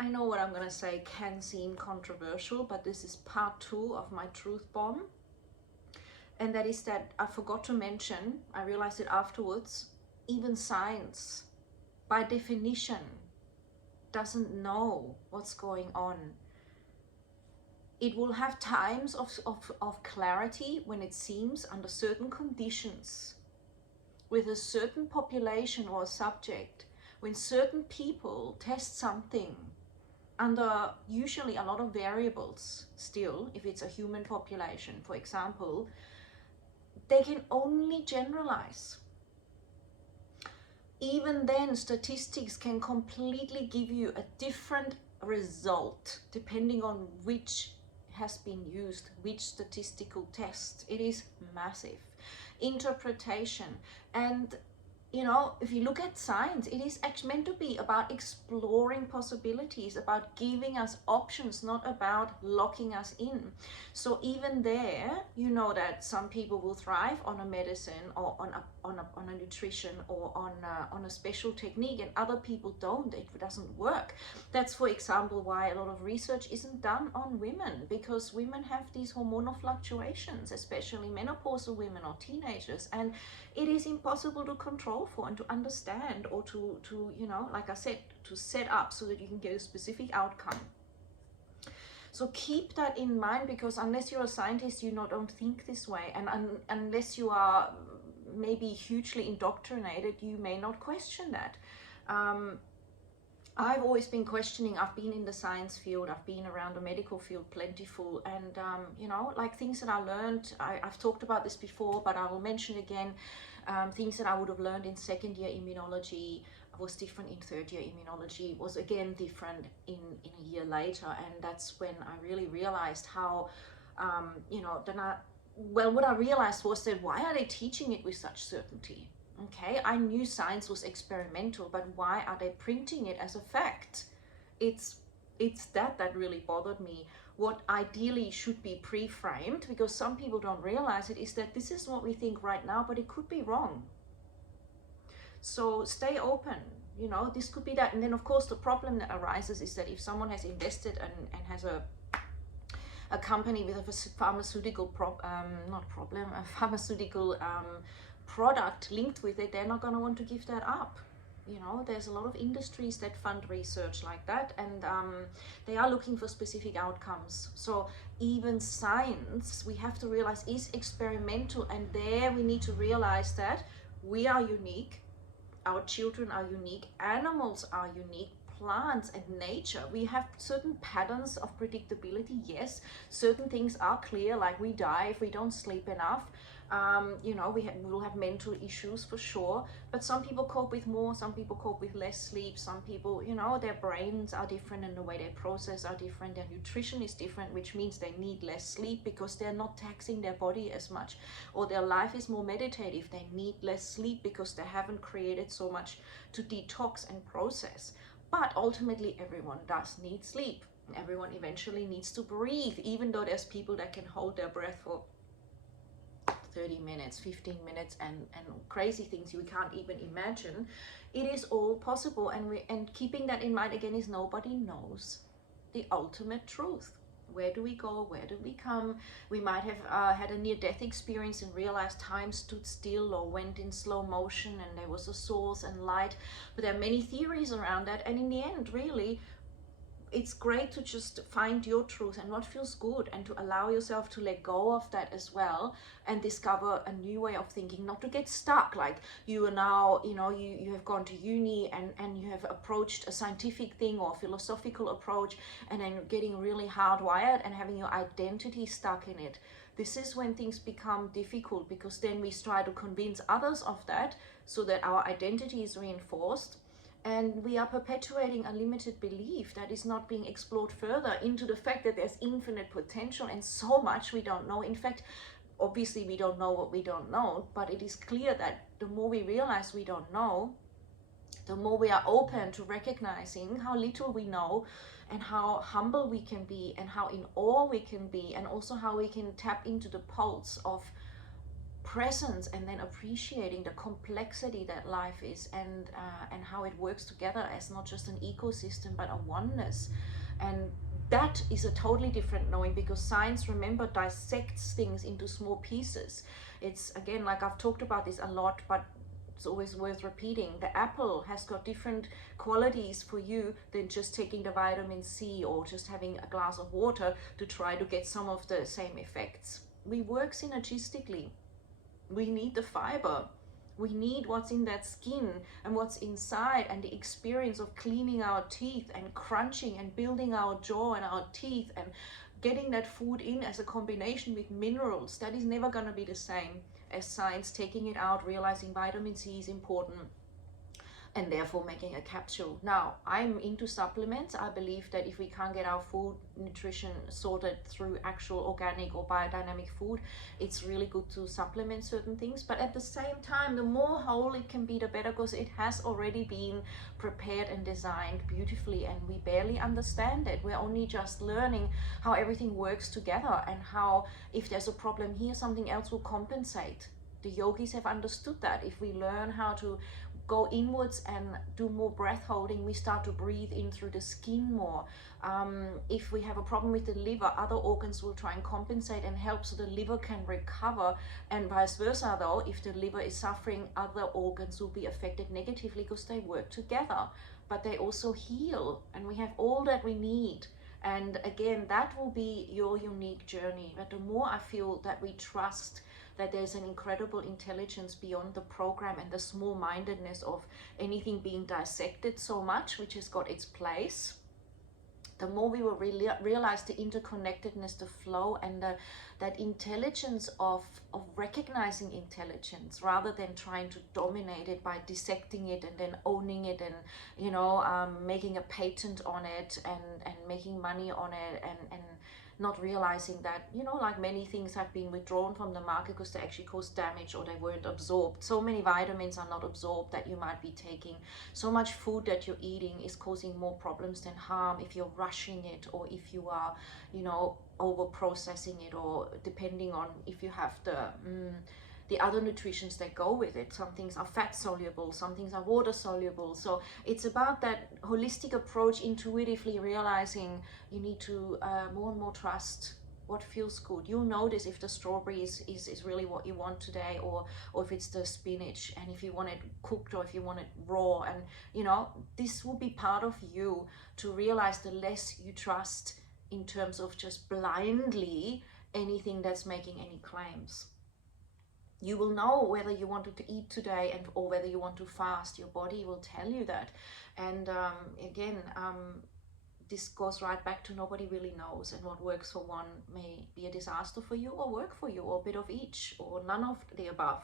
I know what I'm going to say can seem controversial, but this is part 2 of my truth bomb. And that is that I forgot to mention, I realized it afterwards, even science, by definition, doesn't know what's going on. It will have times of clarity when it seems under certain conditions, with a certain population or subject, when certain people test something under usually a lot of variables still, if it's a human population, for example, they can only generalize. Even then, statistics can completely give you a different result depending on which has been used, which statistical test. It is massive. Interpretation. And you know, if you look at science, it is actually meant to be about exploring possibilities, about giving us options, not about locking us in. So even there, you know that some people will thrive on a medicine or on a nutrition or on a special technique, and other people don't. It doesn't work. That's, for example, why a lot of research isn't done on women, because women have these hormonal fluctuations, especially menopausal women or teenagers, and it is impossible to control for and to understand, or to you know, like I said, to set up so that you can get a specific outcome. So keep that in mind, because unless you're a scientist, you don't think this way, and unless you are maybe hugely indoctrinated, you may not question that. I've always been questioning. I've been in the science field, I've been around the medical field plentiful, and you know, like things that I learned, I've talked about this before, but I will mention again, things that I would have learned in second year immunology was different in third year immunology, was again different in a year later. And that's when I really realized how, you know, what I realized was that why are they teaching it with such certainty? Okay, I knew science was experimental, but why are they printing it as a fact? It's that really bothered me. What ideally should be pre-framed, because some people don't realize it, is that this is what we think right now, but it could be wrong. So stay open. You know, this could be that. And then of course the problem that arises is that if someone has invested and has a company with a pharmaceutical pharmaceutical product linked with it, they're not going to want to give that up. You know, there's a lot of industries that fund research like that, and they are looking for specific outcomes. So even science, we have to realize, is experimental, and there we need to realize that we are unique, our children are unique, animals are unique, plants and nature, we have certain patterns of predictability. Yes, certain things are clear, like we die if we don't sleep enough. You know, we will have mental issues for sure, but some people cope with more, some people cope with less sleep, some people, you know, their brains are different and the way they process are different, their nutrition is different, which means they need less sleep because they're not taxing their body as much, or their life is more meditative, they need less sleep because they haven't created so much to detox and process. But ultimately everyone does need sleep. Everyone eventually needs to breathe, even though there's people that can hold their breath for 30 minutes, 15 minutes, and crazy things you can't even imagine. It is all possible, and keeping that in mind again is nobody knows the ultimate truth. Where do we go? Where do we come? We might have had a near-death experience and realized time stood still or went in slow motion and there was a source and light. But there are many theories around that, and in the end, really, it's great to just find your truth and what feels good, and to allow yourself to let go of that as well, and discover a new way of thinking, not to get stuck. Like you are now, you know, you have gone to uni and you have approached a scientific thing or philosophical approach, and then getting really hardwired and having your identity stuck in it. This is when things become difficult, because then we try to convince others of that so that our identity is reinforced. And we are perpetuating a limited belief that is not being explored further into the fact that there's infinite potential and so much we don't know. In fact, obviously we don't know what we don't know, but it is clear that the more we realize we don't know, the more we are open to recognizing how little we know, and how humble we can be, and how in awe we can be, and also how we can tap into the pulse of presence, and then appreciating the complexity that life is, and how it works together as not just an ecosystem but a oneness. And that is a totally different knowing, because science, remember, dissects things into small pieces. It's, again, like I've talked about this a lot, but it's always worth repeating. The apple has got different qualities for you than just taking the vitamin C or just having a glass of water to try to get some of the same effects. We work synergistically. We need the fiber. We need what's in that skin and what's inside, and the experience of cleaning our teeth and crunching and building our jaw and our teeth and getting that food in as a combination with minerals. That is never going to be the same as science taking it out, realizing vitamin C is important, and therefore making a capsule. Now, I'm into supplements. I believe that if we can't get our food nutrition sorted through actual organic or biodynamic food, it's really good to supplement certain things. But at the same time, the more whole it can be, the better, because it has already been prepared and designed beautifully, and we barely understand it. We're only just learning how everything works together, and how if there's a problem here, something else will compensate. The yogis have understood that. If we learn how to go inwards and do more breath holding, we start to breathe in through the skin more. If we have a problem with the liver, other organs will try and compensate and help so the liver can recover, and vice versa. Though, if the liver is suffering, other organs will be affected negatively, because they work together, but they also heal, and we have all that we need. And again, that will be your unique journey. But the more I feel that we trust that there's an incredible intelligence beyond the program and the small-mindedness of anything being dissected so much, which has got its place, the more we will realize the interconnectedness, the flow, and that intelligence of recognizing intelligence, rather than trying to dominate it by dissecting it and then owning it, and making a patent on it, and making money on it, and not realizing that, like many things have been withdrawn from the market because they actually caused damage or they weren't absorbed. So many vitamins are not absorbed that you might be taking. So much food that you're eating is causing more problems than harm if you're rushing it, or if you are, over processing it, or depending on if you have the other nutritions that go with it. Some things are fat soluble, some things are water soluble. So it's about that holistic approach, intuitively realizing you need to more and more trust what feels good. You'll notice if the strawberry is really what you want today, or if it's the spinach, and if you want it cooked or if you want it raw. And this will be part of you to realize the less you trust in terms of just blindly anything that's making any claims. You will know whether you want to eat today or whether you want to fast. Your body will tell you that. And this goes right back to nobody really knows, and what works for one may be a disaster for you, or work for you, or a bit of each, or none of the above.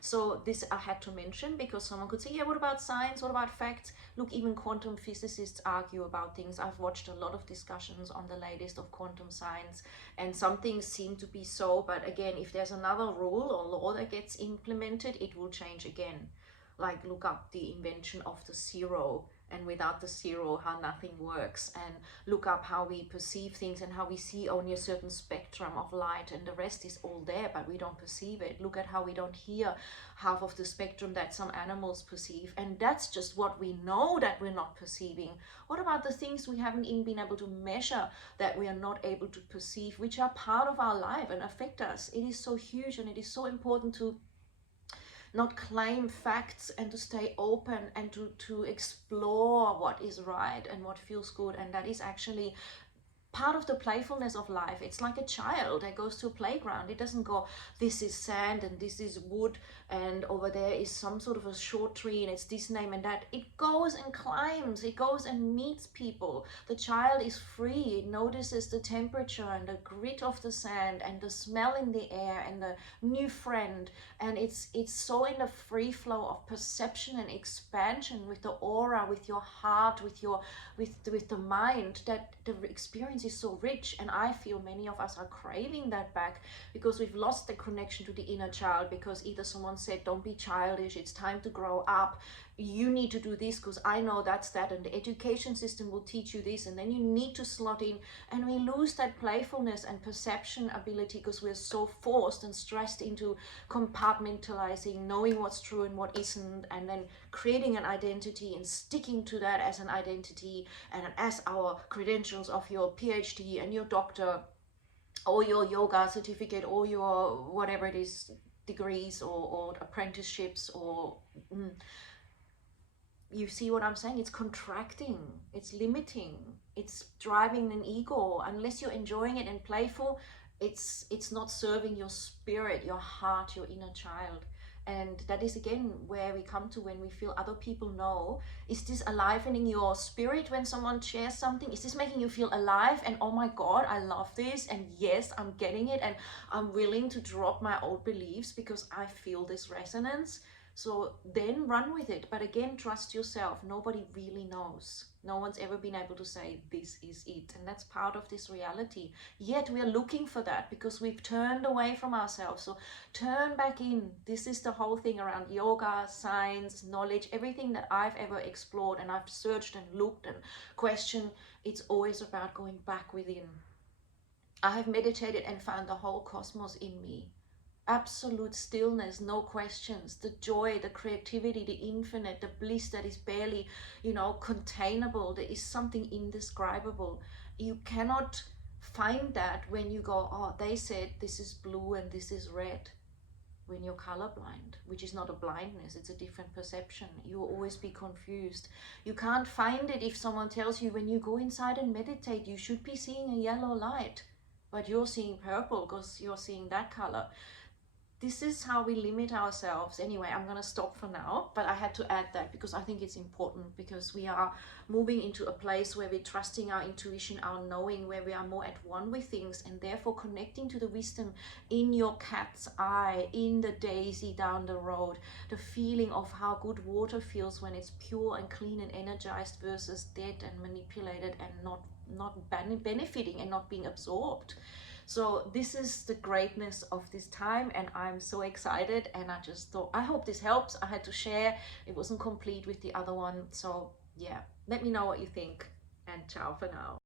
So this I had to mention, because someone could say, yeah, what about science? What about facts? Look, even quantum physicists argue about things. I've watched a lot of discussions on the latest of quantum science, and some things seem to be so, but again, if there's another rule or law that gets implemented, it will change again. Like, look up the invention of the zero, and without the zero, how nothing works, and look up how we perceive things and how we see only a certain spectrum of light, and the rest is all there, but we don't perceive it. Look at how we don't hear half of the spectrum that some animals perceive, and that's just what we know that we're not perceiving. What about the things we haven't even been able to measure that we are not able to perceive, which are part of our life and affect us? It is so huge, and it is so important to not claim facts, and to stay open, and to explore what is right and what feels good. And that is actually part of the playfulness of life. It's like a child that goes to a playground. It doesn't go, this is sand and this is wood, and over there is some sort of a short tree and it's this name and that. It goes and climbs, it goes and meets people. The child is free. It notices the temperature and the grit of the sand and the smell in the air and the new friend, and it's so in the free flow of perception and expansion with the aura, with your heart, with the mind, that the experience experience is so rich, and I feel many of us are craving that back because we've lost the connection to the inner child, because either someone said, don't be childish, it's time to grow up, you need to do this because I know that's that, and the education system will teach you this, and then you need to slot in, and we lose that playfulness and perception ability because we're so forced and stressed into compartmentalizing, knowing what's true and what isn't, and then creating an identity and sticking to that as an identity and as our credentials of your PhD and your doctor or your yoga certificate or your whatever it is, degrees or apprenticeships or you see what I'm saying? It's contracting, it's limiting, it's driving an ego. Unless you're enjoying it and playful, it's not serving your spirit, your heart, your inner child. And that is again where we come to when we feel other people know. Is this alivening your spirit when someone shares something? Is this making you feel alive and oh my God, I love this, and yes, I'm getting it, and I'm willing to drop my old beliefs because I feel this resonance? So then run with it. But again, trust yourself. Nobody really knows. No one's ever been able to say this is it. And that's part of this reality. Yet we are looking for that because we've turned away from ourselves. So turn back in. This is the whole thing around yoga, science, knowledge, everything that I've ever explored and I've searched and looked and questioned. It's always about going back within. I have meditated and found the whole cosmos in me. Absolute stillness, no questions, the joy, the creativity, the infinite, the bliss that is barely, containable. There is something indescribable. You cannot find that when you go, oh, they said this is blue and this is red. When you're colorblind, which is not a blindness, it's a different perception. You will always be confused. You can't find it if someone tells you when you go inside and meditate, you should be seeing a yellow light, but you're seeing purple because you're seeing that color. This is how we limit ourselves. Anyway, I'm going to stop for now, but I had to add that because I think it's important, because we are moving into a place where we're trusting our intuition, our knowing, where we are more at one with things, and therefore connecting to the wisdom in your cat's eye, in the daisy down the road, the feeling of how good water feels when it's pure and clean and energized versus dead and manipulated and not benefiting and not being absorbed. So this is the greatness of this time, and I'm so excited, and I just thought, I hope this helps. I had to share. It wasn't complete with the other one. So yeah, let me know what you think, and ciao for now.